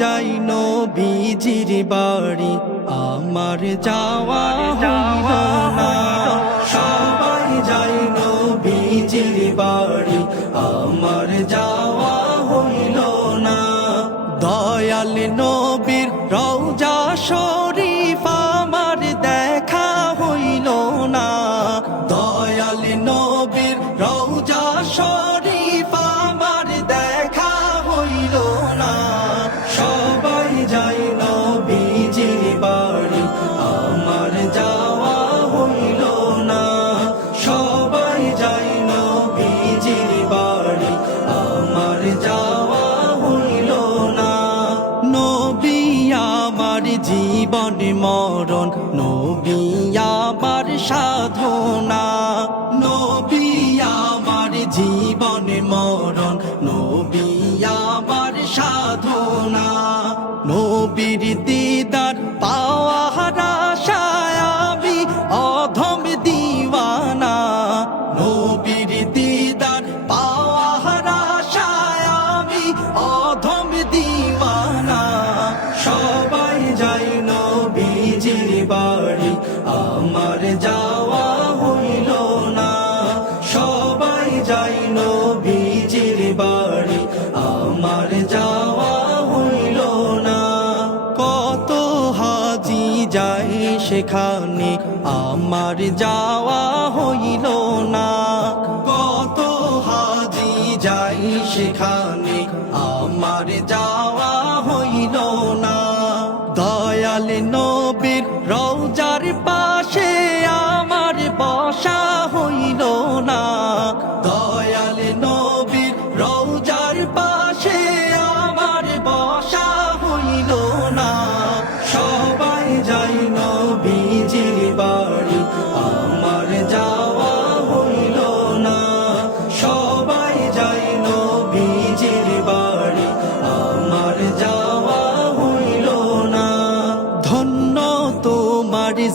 যাই নবীজির বাড়ি, আমার যাওয়া হইল না। সবাই যাই নবীজির বাড়ি, আমার যাওয়া হইল না। দয়াল নবীর রওজা শরীফ মরণ নবিয়া আমার সাধনা নবিয়া আমার জীবন মরণ নবিয়া আমার সাধনা নবীর দিদার পাওয়ার যাই নবীজির বাড়ি, আমার যাওয়া হইল না। কত হাজি যাই সেখানে, আমার যাওয়া হইল না। কত হাজি যাই সেখানে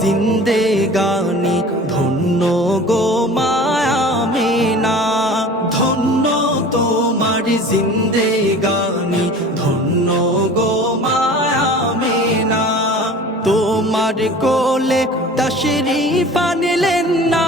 জিন্দে গানি, ধন্য গো মায়া মেনা। ধন্য তোমার জিন্দে গানি, ধন্য গো মায়া মেনা। তোমার কোলে তশরিফ আনলেন নাবি